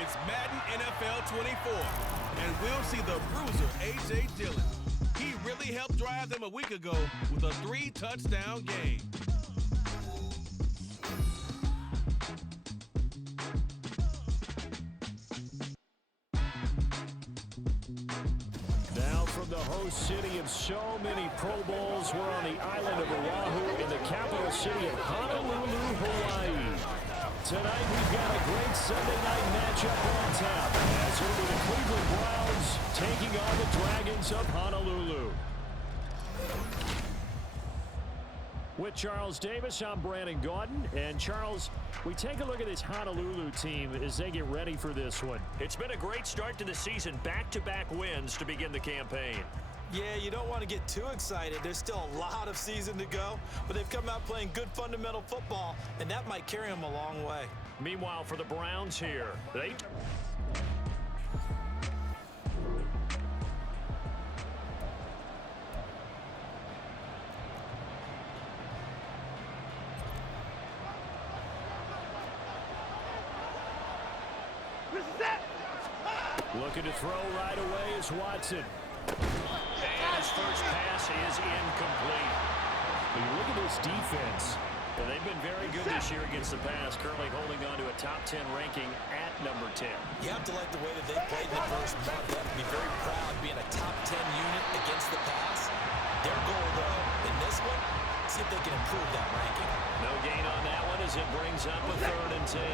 It's Madden NFL 24, and we'll see the bruiser A.J. Dillon. He really helped drive them a week ago with a 3-touchdown game. Now from the host city of so many Pro Bowls, we're on the island of Oahu in the capital city of Honolulu, Hawaii. Tonight we've got a great Sunday night matchup on tap as it'll be the Cleveland Browns taking on the Dragons of Honolulu. With Charles Davis, I'm Brandon Gaudin. And Charles, we take a look at this Honolulu team as they get ready for this one. It's been a great start to the season, back-to-back wins to begin the campaign. Yeah, you don't want to get too excited. There's still a lot of season to go, but they've come out playing good fundamental football, and that might carry them a long way. Meanwhile, for the Browns here, looking to throw right away is Watson. And his first pass is incomplete. When you look at this defense, They've been very good this year against the pass, currently holding on to a top 10 ranking at number 10. You have to like the way that they played in the first month. You have to be very proud being a top 10 unit against the pass. Their goal, though, in this one, see if they can improve that ranking. No gain on that one as it brings up a 3rd and 10.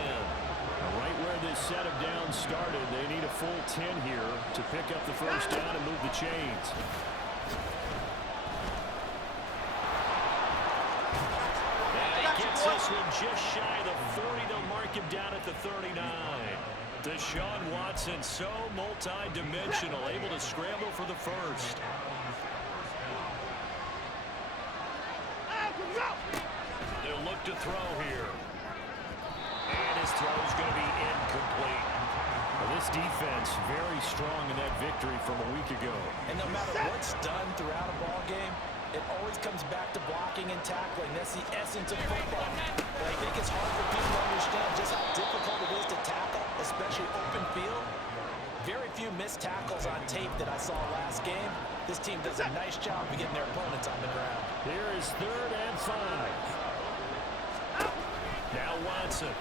Right where this set of downs started, they need a full 10 here to pick up the first down and move the chains. Gets this one just shy of the 40. They'll mark him down at the 39. Deshaun Watson, so multi-dimensional, able to scramble for the first. They'll look to throw here. And his throw is going to be incomplete. Well, this defense very strong in that victory from a week ago. And no matter what's done throughout a ball game, it always comes back to blocking and tackling. That's the essence of football. But I think it's hard for people to understand just how difficult it is to tackle, especially open field. Very few missed tackles on tape that I saw last game. This team does a nice job of getting their opponents on the ground. Here is 3rd and 5. Now Watson.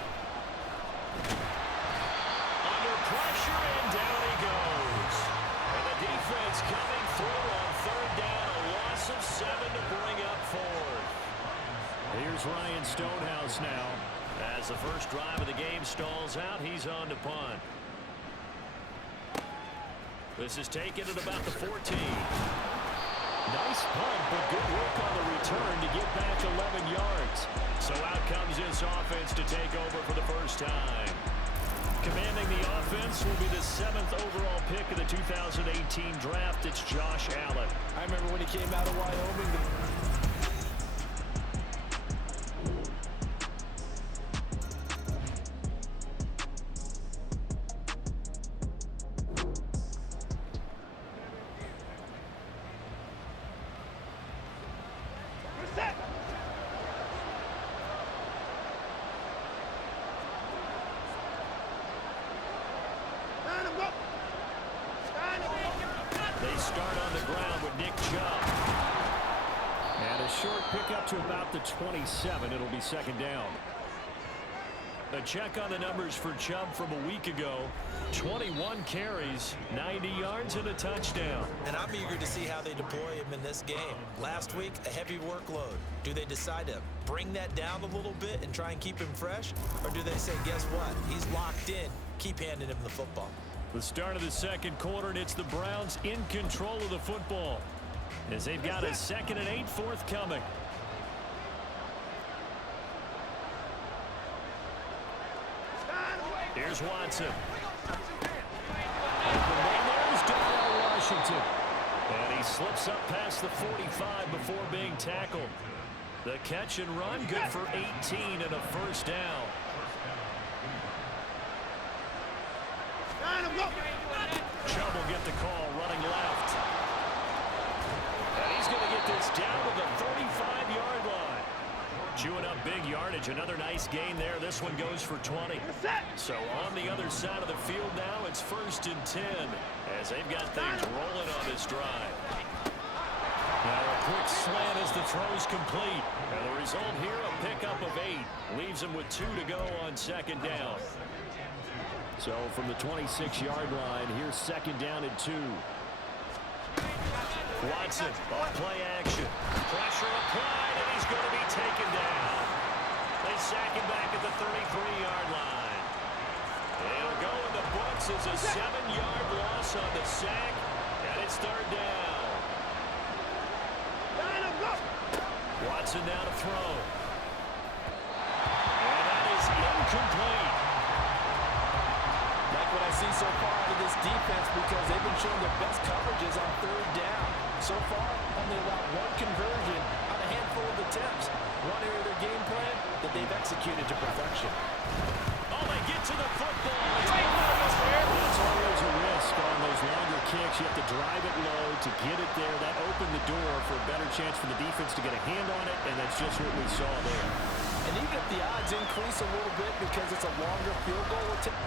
Under pressure, and down he goes. And the defense coming through on 3rd down. Of 7 to bring up 4th. Here's Ryan Stonehouse now. As the first drive of the game stalls out, he's on to punt. This is taken at about the 14. Nice punt, but good work on the return to get back 11 yards. So out comes this offense to take over for the first time. Commanding the offense will be the 7th overall pick of the 2018 draft. It's Josh Allen. I remember when he came out of Wyoming. They start on the ground with Nick Chubb. And a short pickup to about the 27. It'll be 2nd down. A check on the numbers for Chubb from a week ago. 21 carries, 90 yards, and a touchdown. And I'm eager to see how they deploy him in this game. Last week, a heavy workload. Do they decide to bring that down a little bit and try and keep him fresh? Or do they say, guess what? He's locked in. Keep handing him the football. The start of the 2nd quarter, and it's the Browns in control of the football as they've got a 2nd and 8 forthcoming. Here's Watson. There's Darnell Washington. And he slips up past the 45 before being tackled. The catch and run, good for 18 and a first down. Chubb will get the call running left. And he's going to get this down to the 35-yard line. Chewing up big yardage. Another nice gain there. This one goes for 20. So on the other side of the field now, it's 1st and 10 as they've got things rolling on this drive. Now a quick slant as the throw's complete. And the result here, a pickup of 8. Leaves him with 2 to go on 2nd down. So from the 26-yard line, here's 2nd down and 2. Watson, off play action. Pressure applied, and he's going to be taken down. They sack him back at the 33-yard line. It'll go in the books as a 7-yard loss on the sack, and it's 3rd down. Watson now to throw. And that is incomplete. Like what I've seen so far out of this defense, because they've been showing their best coverages on 3rd down. So far, only allowed 1 conversion on a handful of attempts. One area of their game plan that they've executed to perfection. Oh, they get to the football. That's always a risk on those longer kicks. You have to drive it low to get it there. That opened the door for a better chance for the defense to get a hand on it, and that's just what we saw there. And even if the odds increase a little bit because it's a longer field goal attempt,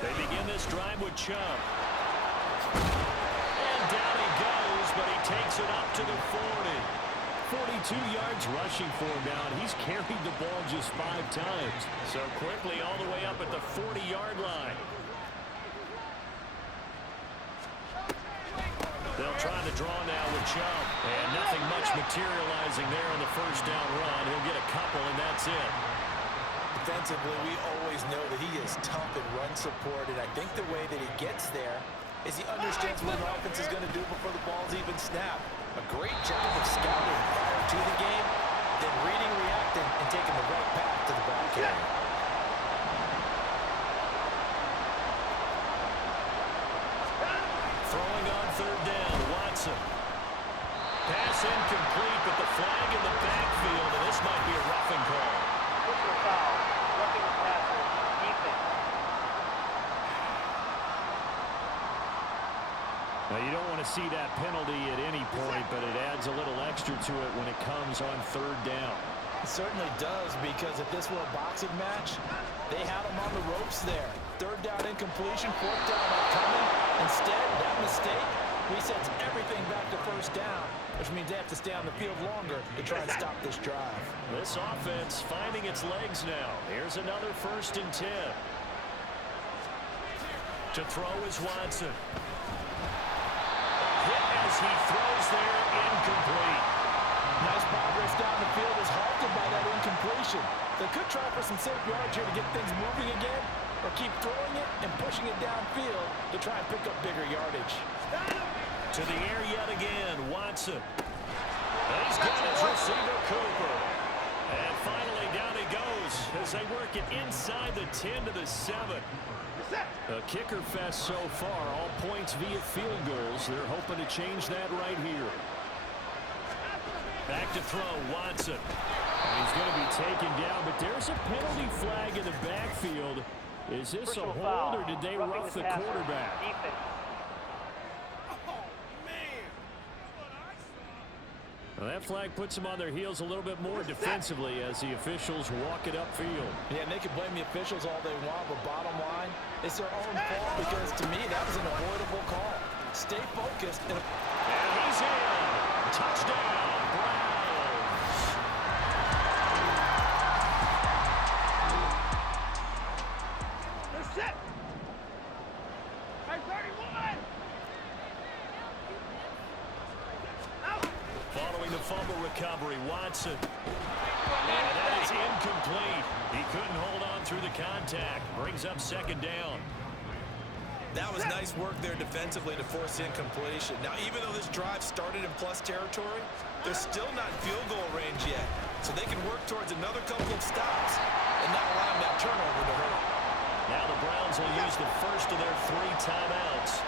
they begin this drive with Chubb. And down he goes, but he takes it up to the 40. 42 yards rushing for him now, and he's carried the ball just 5 times. So quickly all the way up at the 40-yard line. They'll try to draw now with Chubb. And nothing much materializing there on the 1st down run. He'll get a couple, and that's it. defensively, we always know that he is tough in run support, and I think the way that he gets there is he understands what an offense is going to do before the ball's even snapped. A great job of scouting prior to the game, then reading, reacting, and taking the right path to the ball carrier. Throwing on 3rd down, Watson. Pass incomplete, but the flag in the backfield, and this might be a roughing call. Personal foul, roughing the passer, defense. Now, you don't want to see that penalty at any point, but it adds a little extra to it when it comes on 3rd down. It certainly does, because if this were a boxing match, they had him on the ropes there. 3rd down incompletion, 4th down upcoming. Instead, that mistake resets everything back to 1st down, which means they have to stay on the field longer to try and stop this drive. This offense finding its legs now. Here's another 1st and 10. To throw is Watson. Hit as he throws there, incomplete. Nice progress down the field is halted by that incompletion. They could try for some safe yards here to get things moving again, or keep throwing it and pushing it downfield to try and pick up bigger yardage. To the air yet again, Watson. And he's got his receiver, Cooper. And finally down he goes as they work it inside the 10 to the 7. A kicker fest so far, all points via field goals. They're hoping to change that right here. Back to throw, Watson. And he's going to be taken down, but there's a penalty flag in the backfield. Is this a hold, or did they rough the quarterback? Well, that flag puts them on their heels a little bit more defensively as the officials walk it upfield. Yeah, and they can blame the officials all they want, but bottom line, it's their own fault, because to me, that was an avoidable call. Stay focused. And he's in. Touchdown, Browns. They're set. By 31. Out. Following the fumble recovery, Watson. And that is incomplete. He couldn't hold on through the contact. Brings up 2nd down. that was nice work there defensively to force incompletion. Now, even though this drive started in plus territory, they're still not in field goal range yet. So they can work towards another couple of stops and not allow that turnover to hurt. Now the Browns will use the first of their 3 timeouts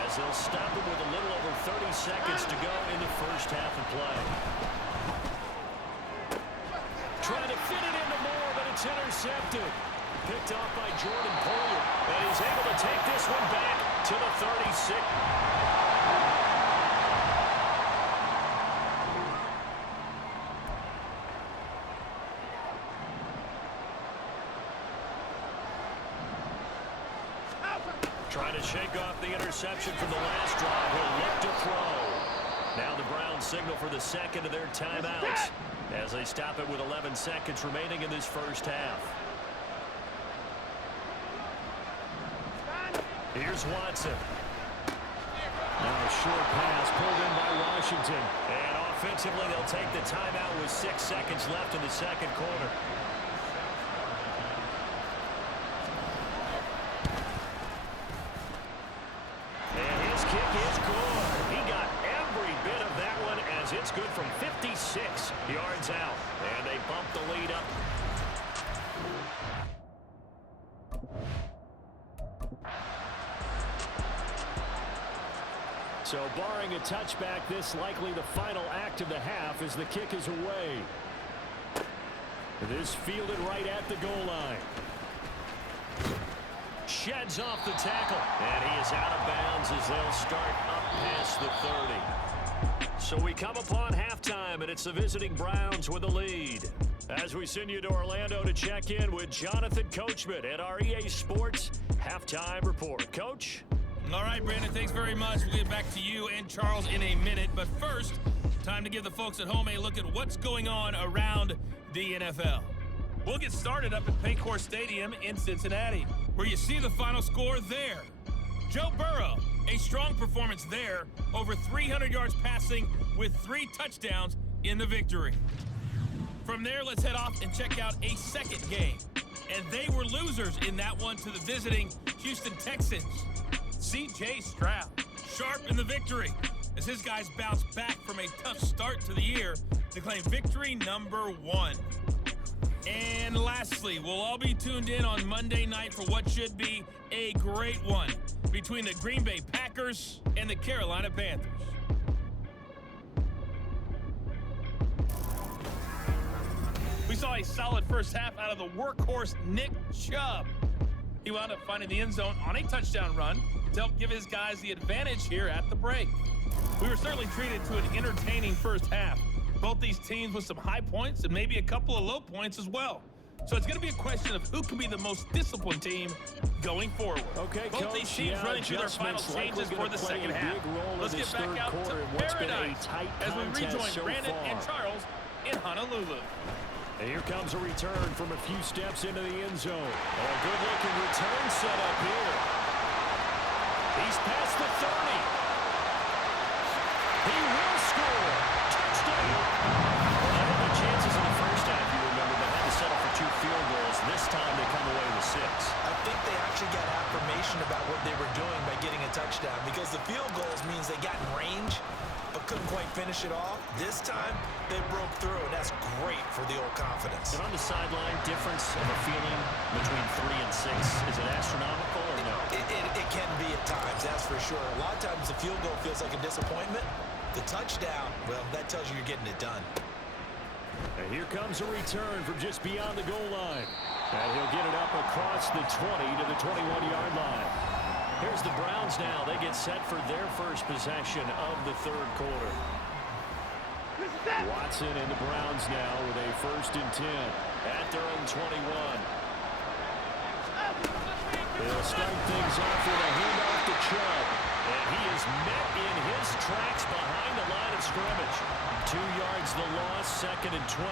as they'll stop it with a little over 30 seconds to go in the first half of play. Trying to fit it into Moore, but it's intercepted. picked off by Jordan Poyer. And he's able to take this one back to the 36. Trying to shake off the interception from the last drive. He'll look to throw. Now the Browns signal for the second of their timeouts as they stop it with 11 seconds remaining in this first half. Here's Watson. Now a short pass pulled in by Washington. And offensively, they'll take the timeout with 6 seconds left in the second quarter. It's good from 56 yards out. And they bump the lead up. So barring a touchback, this likely the final act of the half as the kick is away. This fielded right at the goal line. Sheds off the tackle. And he is out of bounds as they'll start up past the 30. So we come upon halftime, and it's the visiting Browns with the lead. As we send you to Orlando to check in with Jonathan Coachman at our EA Sports Halftime Report. Coach? All right, Brandon, thanks very much. We'll get back to you and Charles in a minute. But first, time to give the folks at home a look at what's going on around the NFL. We'll get started up at Paycor Stadium in Cincinnati, where you see the final score there. Joe Burrow, a strong performance there, over 300 yards passing with 3 touchdowns in the victory. From there, let's head off and check out a second game. And they were losers in that one to the visiting Houston Texans. C.J. Stroud, sharp in the victory, as his guys bounce back from a tough start to the year to claim victory number 1. And lastly, we'll all be tuned in on Monday night for what should be a great one between the Green Bay Packers and the Carolina Panthers. We saw a solid first half out of the workhorse Nick Chubb. He wound up finding the end zone on a touchdown run to help give his guys the advantage here at the break. We were certainly treated to an entertaining first half. Both these teams with some high points and maybe a couple of low points as well. So it's going to be a question of who can be the most disciplined team going forward. Okay, both Coach, these teams running through their final changes for the second half. Let's get back out to paradise as we rejoin Brandon and Charles in Honolulu. And here comes a return from a few steps into the end zone. A good-looking return set up here. He's past the 30. He will score. Touchdown. Well, the chances in the first half, you remember, they had to settle for 2 field goals. This time they come away with 6. I think they actually got affirmation about what they were doing by getting a touchdown, because the field goals means they got in range but couldn't quite finish it off. This time, they broke through, and that's great for the old confidence. And on the sideline, difference of a feeling between 3 and 6, is it astronomical or no? It can be at times, that's for sure. A lot of times the field goal feels like a disappointment. The touchdown, well, that tells you you're getting it done. And here comes a return from just beyond the goal line. And he'll get it up across the 20 to the 21-yard line. Here's the Browns now. They get set for their first possession of the third quarter. Watson and the Browns now with a 1st and 10. At their own 21. They'll start things off with a handoff to Chubb. And he is met in his tracks behind the line of scrimmage. 2 yards the loss, 2nd and 12.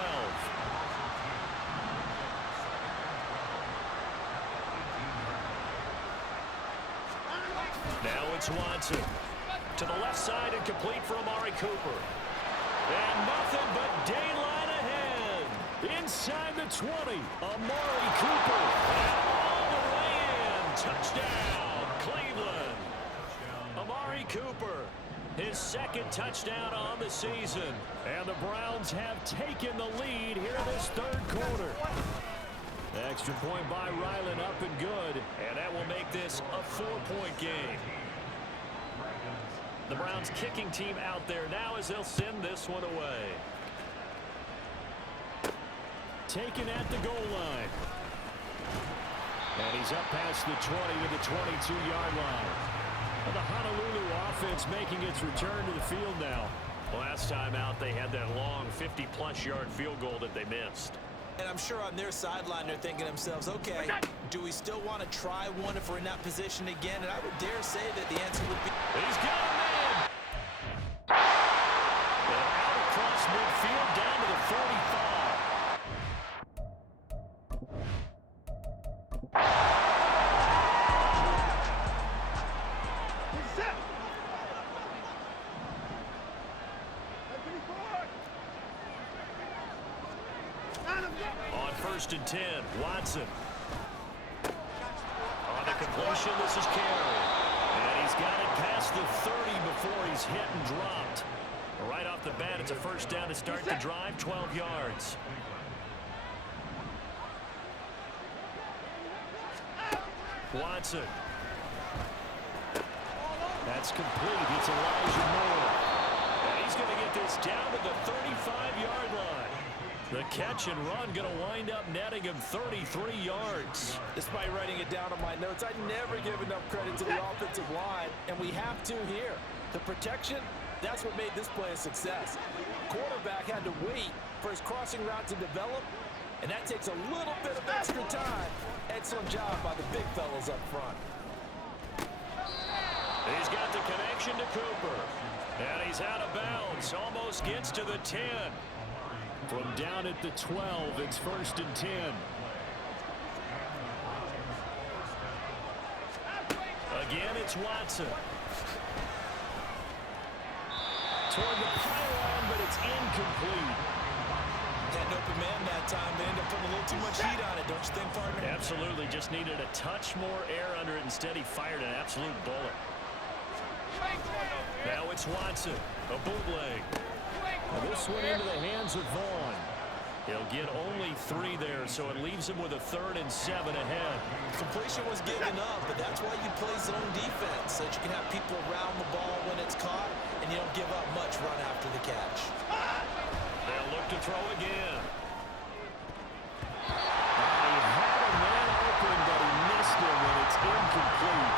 Now it's Watson. To the left side and complete for Amari Cooper. And nothing but daylight ahead. Inside the 20, Amari Cooper. And all the way in. Touchdown, Cleveland. Amari Cooper, his 2nd touchdown on the season. And the Browns have taken the lead here in this 3rd quarter. Extra point by Ryland, up and good. And that will make this a 4-point game. The Browns kicking team out there now as they'll send this one away. Taken at the goal line. And he's up past the 20 to the 22-yard line. And the Honolulu offense making its return to the field now. Last time out, they had that long 50-plus yard field goal that they missed. And I'm sure on their sideline they're thinking to themselves, okay, do we still want to try one if we're in that position again? And I would dare say that the answer would be... He's got a man! And out across midfield down to the 45. On 1st and 10, Watson. On the completion, this is Carey. And he's got it past the 30 before he's hit and dropped. Right off the bat, it's a first down to start the drive, 12 yards. Watson. That's complete. It's Elijah Moore. And he's going to get this down to the 35-yard line. The catch and run going to wind up netting him 33 yards. Despite writing it down on my notes, I never give enough credit to the offensive line, and we have to here. The protection, that's what made this play a success. Quarterback had to wait for his crossing route to develop, and that takes a little bit of extra time. Excellent job by the big fellas up front. He's got the connection to Cooper. And he's out of bounds. Almost gets to the 10. From down at the 12, it's 1st and 10. Again, it's Watson. Toward the pylon, but it's incomplete. Had an open man that time. They ended up putting a little too much heat on it, don't you think, partner? Absolutely. Just needed a touch more air under it. Instead, he fired an absolute bullet. Now it's Watson. A bootleg. Well, this went into the hands of Vaughn. He'll get only 3 there, so it leaves him with a 3rd and 7 ahead. Completion was given up, but that's why you play zone defense, so that you can have people around the ball when it's caught, and you don't give up much run after the catch. They'll look to throw again. He had a man open, but he missed him, and it's incomplete.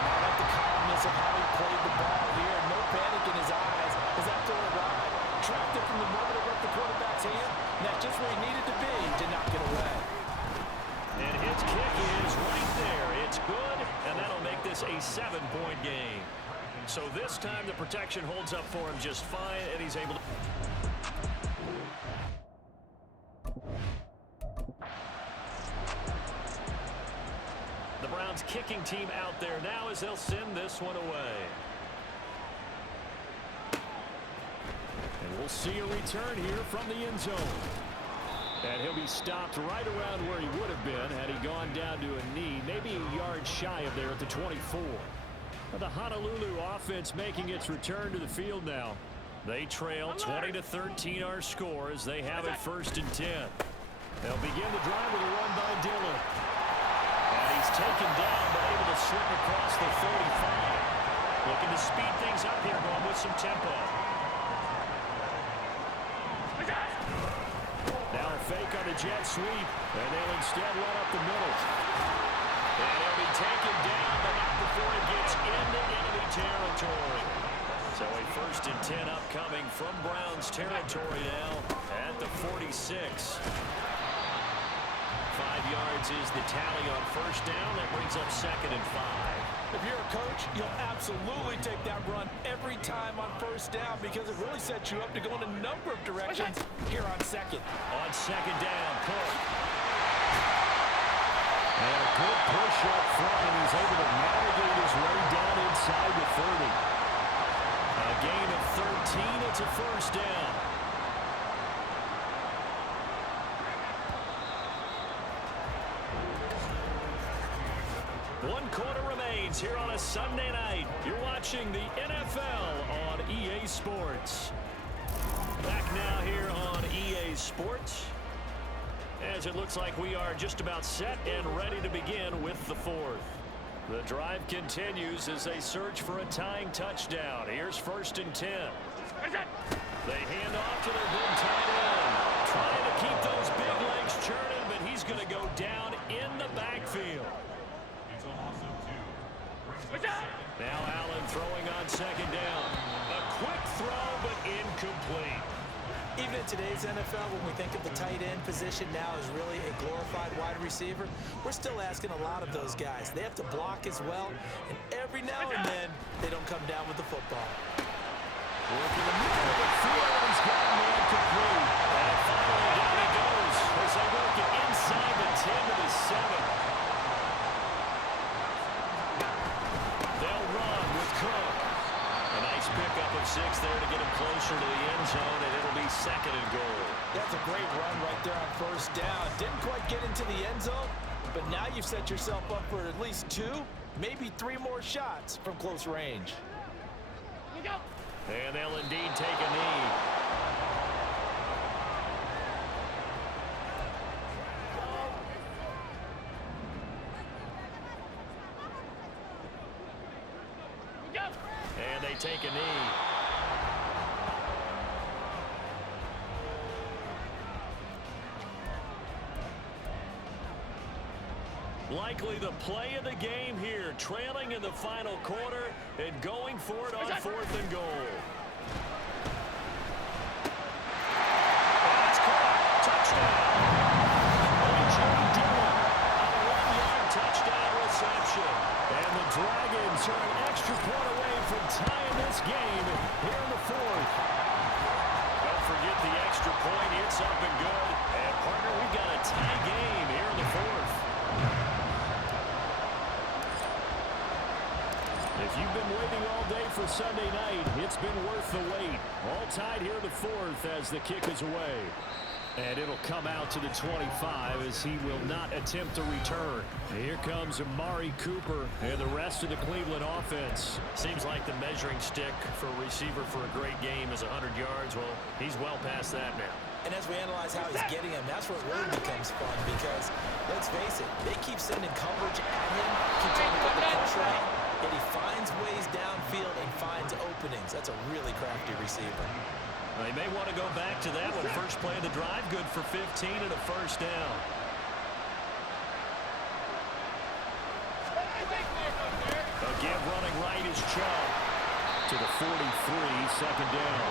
I like the calmness of how he played the ball here. No panic in his eyes as that throw arrived. Trapped it from the moment it left the quarterback's hand, and that's just where he needed to be to knock it away. And his kick is right there. It's good, and that'll make this a 7-point game. So this time the protection holds up for him just fine, and he's able to... The Browns kicking team out there now as they'll send this one away. And we'll see a return here from the end zone. And he'll be stopped right around where he would have been had he gone down to a knee, maybe a yard shy of there at the 24. The Honolulu offense making its return to the field now. They trail 20-13 our score as they have it 1st and 10. They'll begin the drive with a run by Dillon. And he's taken down but able to slip across the 35. Looking to speed things up here, going with some tempo. Now a fake on the jet sweep, and they'll instead run up the middle. And he'll be taken down, but not before it gets into enemy territory. So a 1st and 10 upcoming from Browns territory now at the 46. 5 yards is the tally on 1st down. That brings up 2nd and 5. If you're a coach, you'll absolutely take that run every time on 1st down because it really sets you up to go in a number of directions here on 2nd. On 2nd down, Cook. And a good push up front, and he's able to navigate his way down inside the 30. A gain of 13. It's a 1st down. One quarter remains here on a Sunday night. You're watching the NFL on EA Sports. Back now here on EA Sports, as it looks like we are just about set and ready to begin with the 4th. The drive continues as they search for a tying touchdown. Here's 1st and 10. They hand off to their big tight end. Trying to keep those big legs churning, but he's going to go down in the backfield. Now Allen throwing on second down. A quick throw, but incomplete. Even in today's NFL, when we think of the tight end position now as really a glorified wide receiver, we're still asking a lot of those guys. They have to block as well, and every now and then, they don't come down with the football. Work in the middle of the field, and he's got a man complete. And finally down he goes as they work it inside the 10 to the 7. They'll run with Cook. A nice pickup of 6 there to get him closer to the end zone, and it'll be 2nd and goal. That's a great run right there on first down. Didn't quite get into the end zone, but now you've set yourself up for at least 2, maybe 3 more shots from close range. And they'll indeed take a knee. And they take a knee. Likely the play of the game here, trailing in the final quarter and going for it on 4th and goal. That's caught. Touchdown. A.J. Dillon on a 1-yard touchdown reception. And the Dragons are an extra point away from tying this game here in the 4th. Don't forget the extra point. It's up and good. And, partner, we've got a tie game here in the 4th. If you've been waiting all day for Sunday night, it's been worth the wait. All tied here in the 4th as the kick is away. And it'll come out to the 25 as he will not attempt to return. Here comes Amari Cooper and the rest of the Cleveland offense. Seems like the measuring stick for a receiver for a great game is 100 yards. Well, he's well past that now. And as we analyze how he's getting him, that's where it really becomes fun because, let's face it, they keep sending coverage at him, keep trying to get the pressure out, and he finds ways downfield and finds openings. That's a really crafty receiver. They may want to go back to that one. First play of the drive, good for 15 and a first down. Again, running right is Chubb to the 43, 2nd down.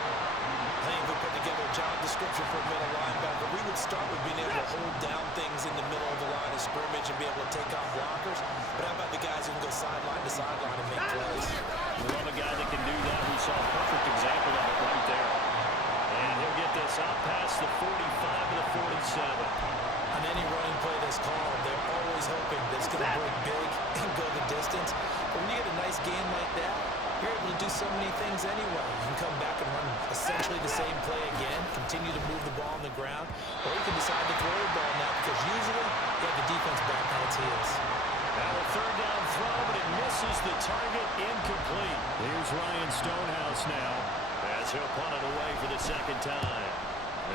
I think if we put together a job description for a middle linebacker, we would start with being able to hold down things in the middle of the line of scrimmage and be able to take on blockers. But how about the guys who can go sideline to sideline and make plays? We love a guy that can do that. We saw a perfect example of it right there. And he'll get this out past the 45 to the 47. On any running play that's called, they're always hoping that it's going to break big and go the distance. But when you get a nice game like that, you're able to do so many things anyway. You can come back and run essentially the same play again, continue to move the ball on the ground, or you can decide to throw the ball now because usually you have the defense back on its heels. Now a 3rd down throw, but it misses the target, incomplete. Here's Ryan Stonehouse now. As he'll punt it away for the 2nd time.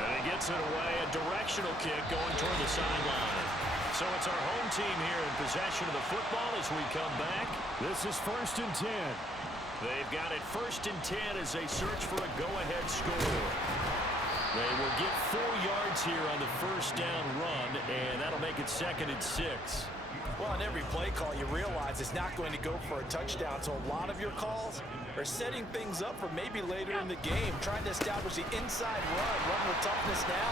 And he gets it away, a directional kick going toward the sideline. So it's our home team here in possession of the football as we come back. This is 1st and 10. They've got it 1st and 10 as they search for a go-ahead score. They will get 4 yards here on the 1st down run, and that'll make it 2nd and 6. Well, on every play call, you realize it's not going to go for a touchdown, so a lot of your calls are setting things up for maybe later in the game, trying to establish the inside run with toughness now,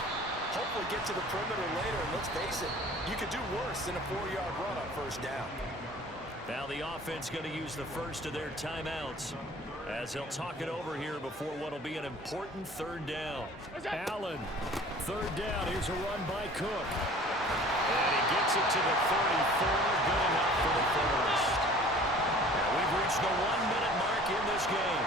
hopefully get to the perimeter later, and let's face it, you could do worse than a 4-yard run on 1st down. Now the offense going to use the first of their timeouts as they'll talk it over here before what will be an important 3rd down. Allen, 3rd down. Here's a run by Cook. And he gets it to the 34, good enough for the first. And we've reached the 1-minute mark in this game.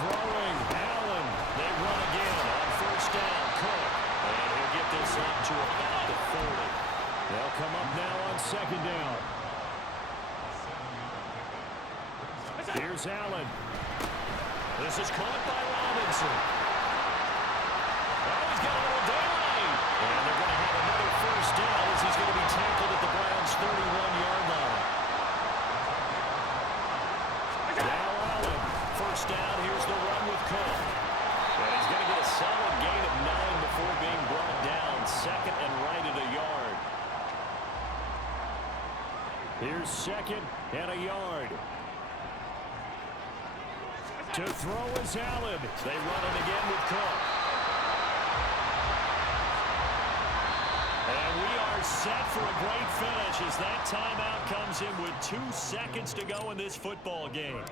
Throwing, Allen. They run again on 1st down, Cook. And he'll get this up to about the 40. They'll come up now on 2nd down. Here's Allen. This is caught by Robinson. Oh, he's got a little daylight. And they're going to have another 1st down as he's going to be tackled at the Browns' 31-yard line. Now Allen. 1st down. Here's the run with Cook. And he's going to get a solid gain of 9 before being brought down. 2nd and right at a yard. Here's 2nd and a yard. To throw is Allen. They run it again with Cook. And we are set for a great finish as that timeout comes in with 2 seconds to go in this football game.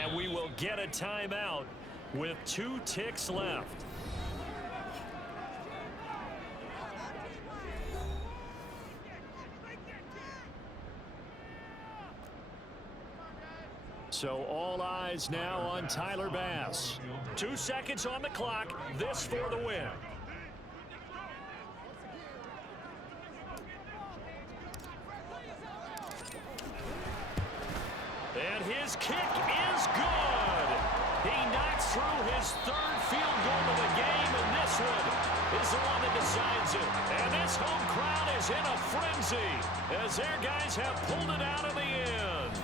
And we will get a timeout with 2 ticks left. So all eyes now on Tyler Bass. 2 seconds on the clock. This for the win. And his kick is good. He knocks through his 3rd field goal of the game, and this one is the one that decides it. And this home crowd is in a frenzy as their guys have pulled it out in the end.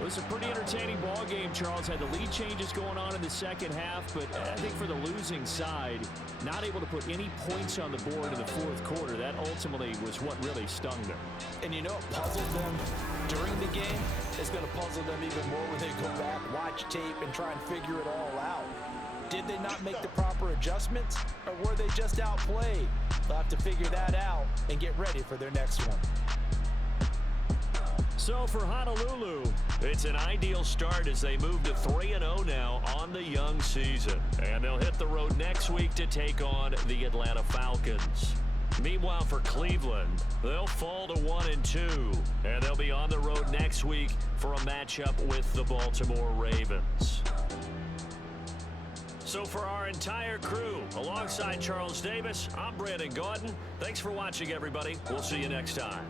It was a pretty entertaining ball game, Charles. Had the lead changes going on in the second half, but I think for the losing side, not able to put any points on the board in the 4th quarter, that ultimately was what really stung them. And you know what puzzled them during the game? It's going to puzzle them even more when they go back, watch tape, and try and figure it all out. Did they not make the proper adjustments, or were they just outplayed? They'll have to figure that out and get ready for their next one. So for Honolulu, it's an ideal start as they move to 3-0 now on the young season. And they'll hit the road next week to take on the Atlanta Falcons. Meanwhile, for Cleveland, they'll fall to 1-2. And they'll be on the road next week for a matchup with the Baltimore Ravens. So for our entire crew, alongside Charles Davis, I'm Brandon Gaudin. Thanks for watching, everybody. We'll see you next time.